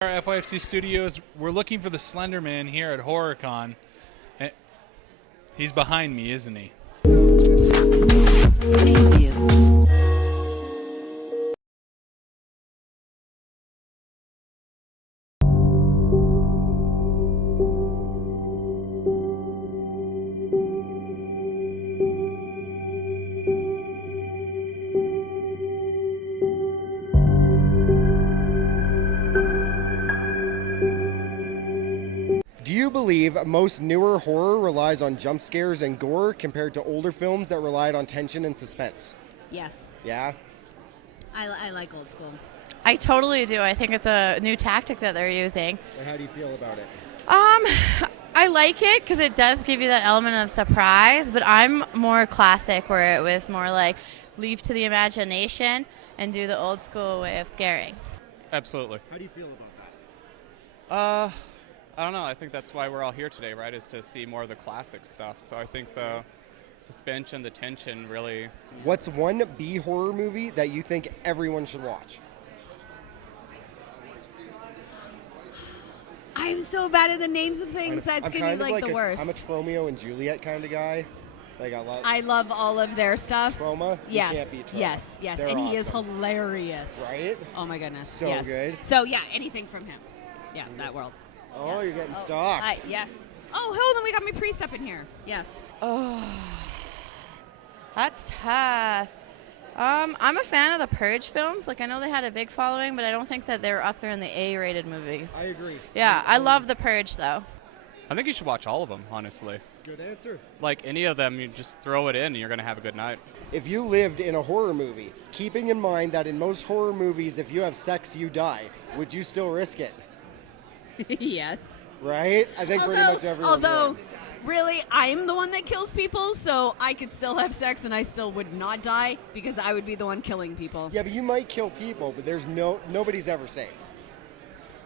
Our FYFC Studios, we're looking for the Slender Man here at HorrorCon. He's behind me, isn't he? Do you believe most newer horror relies on jump scares and gore compared to older films that relied on tension and suspense? Yes. Yeah? I like old school. I totally do. I think it's a new tactic that they're using. And how do you feel about it? I like it because it does give you that element of surprise, but I'm more classic where it was more like leave to the imagination and do the old school way of scaring. Absolutely. How do you feel about that? I don't know. I think that's why we're all here today, right, is to see more of the classic stuff. So I think the suspension, the tension really... What's one B horror movie that you think everyone should watch? I'm so bad at the names of things. That's going to be like the worst. I'm a Romeo and Juliet kind of guy. Like I love all of their stuff. Trauma? Yes. You can't beat Trauma. Yes. They're and he is awesome. hilarious. Right? Oh my goodness. So yes. good. So yeah, anything from him. Yeah, that world. Oh, you're getting stalked. Yes. Oh, hold on. We got my priest up in here. Yes. Oh, that's tough. I'm a fan of the Purge films. Like, I know they had a big following, but I don't think that they're up there in the A-rated movies. I agree. Yeah, I love the Purge, though. I think you should watch all of them, honestly. Good answer. Like any of them, you just throw it in and you're going to have a good night. If you lived in a horror movie, keeping in mind that in most horror movies, if you have sex, you die, would you still risk it? Yes. Right? I think pretty much everyone Although, would. really, I'm the one that kills people, so I could still have sex and I still would not die because I would be the one killing people. Yeah, but you might kill people, but there's nobody's ever safe.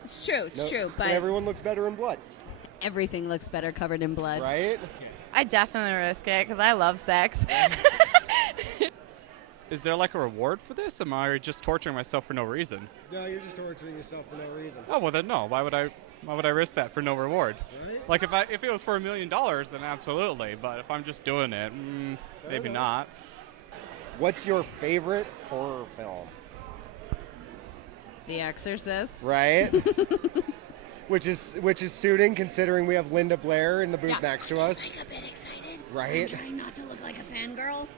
It's true. It's true. But and everyone looks better in blood. everything looks better covered in blood. Right? I definitely risk it because I love sex. Is there like a reward for this? Am I just torturing myself for no reason? No, you're just torturing yourself for no reason. Oh, well then no. Why would I risk that for no reward? Right? Like if it was for $1 million, then absolutely. But if I'm just doing it, maybe not. What's your favorite horror film? The Exorcist. Right? which is suiting considering we have Linda Blair in the booth next to us. I'm a bit excited. Right? I'm trying not to look like a fangirl.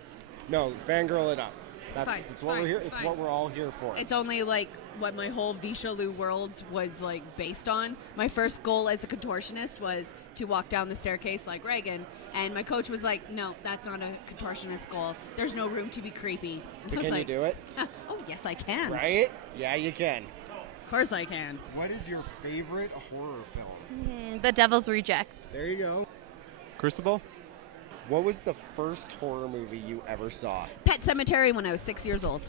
No, fangirl it up. It's fine. That's what we're here. It's what we're all here for. It's only like what my whole Vichalou world was like based on. My first goal as a contortionist was to walk down the staircase like Reagan, and my coach was like, "No, that's not a contortionist goal. There's no room to be creepy." But can you do it? Oh, yes, I can. Right? Yeah, you can. Of course, I can. What is your favorite horror film? The Devil's Rejects. There you go. Crucible? What was the first horror movie you ever saw? Pet Cemetery when I was 6 years old.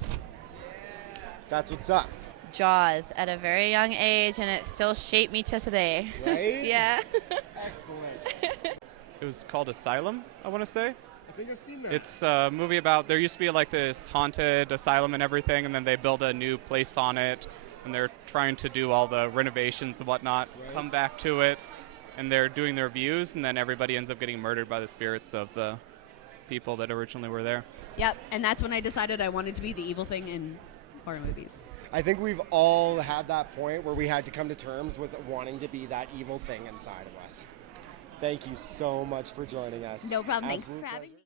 That's what's up. Jaws at a very young age, and it still shaped me to today. Right? Yeah. Excellent. It was called Asylum, I want to say. I think I've seen that. It's a movie about, there used to be like this haunted asylum and everything, and then they build a new place on it, and they're trying to do all the renovations and whatnot, come back to it, and they're doing their views, and then everybody ends up getting murdered by the spirits of the people that originally were there. Yep, and that's when I decided I wanted to be the evil thing in horror movies. I think we've all had that point where we had to come to terms with wanting to be that evil thing inside of us. Thank you so much for joining us. No problem. Thanks Absolute for having pleasure. me.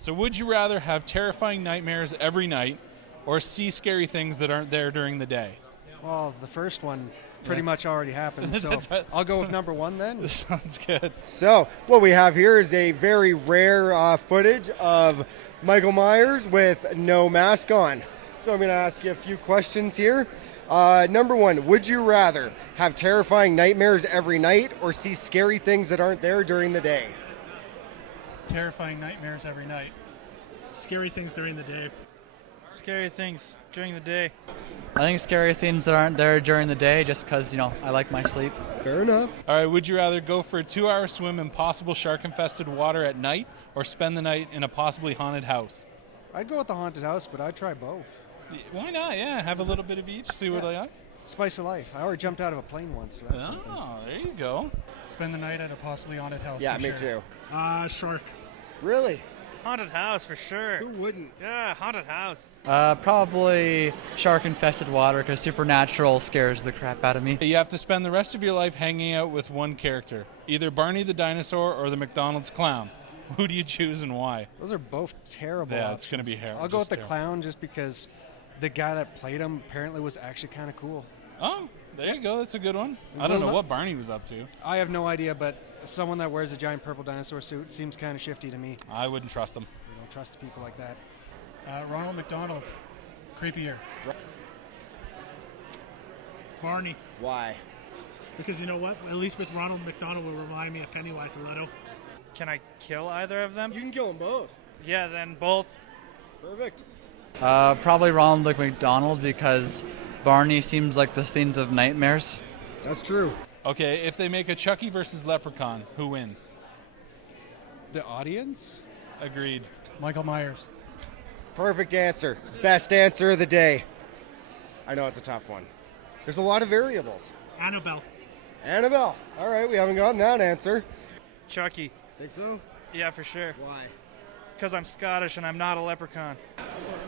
So would you rather have terrifying nightmares every night or see scary things that aren't there during the day? Well, the first one pretty Yeah. much already happened, so That's what- I'll go with number 1 then. Sounds good. So, what we have here is a very rare footage of Michael Myers with no mask on. So, I'm going to ask you a few questions here. Number 1, would you rather have terrifying nightmares every night or see scary things that aren't there during the day? Terrifying nightmares every night. Scary things during the day. Scary things during the day. I think scary things that aren't there during the day just because, I like my sleep. Fair enough. All right, would you rather go for a 2-hour swim in possible shark-infested water at night or spend the night in a possibly haunted house? I'd go with the haunted house, but I'd try both. Why not? Yeah, have a little bit of each, see what I like. Spice of life. I already jumped out of a plane once, so that's something. Oh, there you go. Spend the night at a possibly haunted house. Yeah, for me sure. too. Shark. Really? Haunted house for sure. Who wouldn't? Yeah, haunted house. Probably shark-infested water because supernatural scares the crap out of me. You have to spend the rest of your life hanging out with one character, either Barney the dinosaur or the McDonald's clown. Who do you choose and why? Those are both terrible Yeah, options. it's gonna be terrible. I'll go with Just the terrible. clown just because the guy that played him apparently was actually kind of cool. Oh, there you go. That's a good one. I don't know what Barney was up to. I have no idea, but someone that wears a giant purple dinosaur suit seems kind of shifty to me. I wouldn't trust him. You don't trust people like that. Ronald McDonald. Creepier. Barney. Why? Because you know what? At least with Ronald McDonald will remind me of Pennywise a little. Can I kill either of them? You can kill them both. Yeah, then both. Perfect. Probably Ronald McDonald because Barney seems like the scenes of nightmares. That's true. Okay, if they make a Chucky versus Leprechaun, who wins? The audience? Agreed. Michael Myers. Perfect answer. Best answer of the day. I know it's a tough one. There's a lot of variables. Annabelle. Annabelle. All right, we haven't gotten that answer. Chucky. Think so? Yeah, for sure. Why? Because I'm Scottish and I'm not a leprechaun.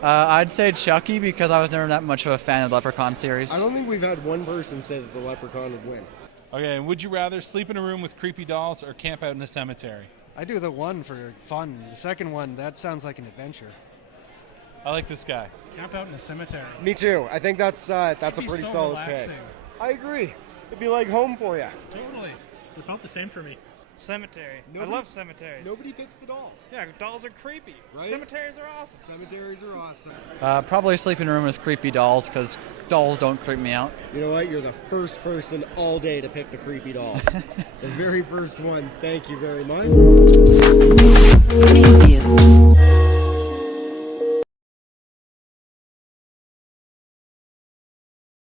I'd say Chucky because I was never that much of a fan of the Leprechaun series. I don't think we've had one person say that the leprechaun would win. Okay, and would you rather sleep in a room with creepy dolls or camp out in a cemetery? I do the one for fun. The second one, that sounds like an adventure. I like this guy. Camp out in a cemetery. Me too. I think that's a It'd be pretty so solid relaxing. pick. I agree. It'd be like home for you. Totally. They're about the same for me. Cemetery. Nobody- I love cemeteries. Nobody picks the dolls. Yeah, dolls are creepy. Right? Cemeteries are awesome. Cemeteries are awesome. Probably sleep in a room with creepy dolls because dolls don't creep me out. You know what? You're the first person all day to pick the creepy dolls. The very first one. Thank you very much. Thank you.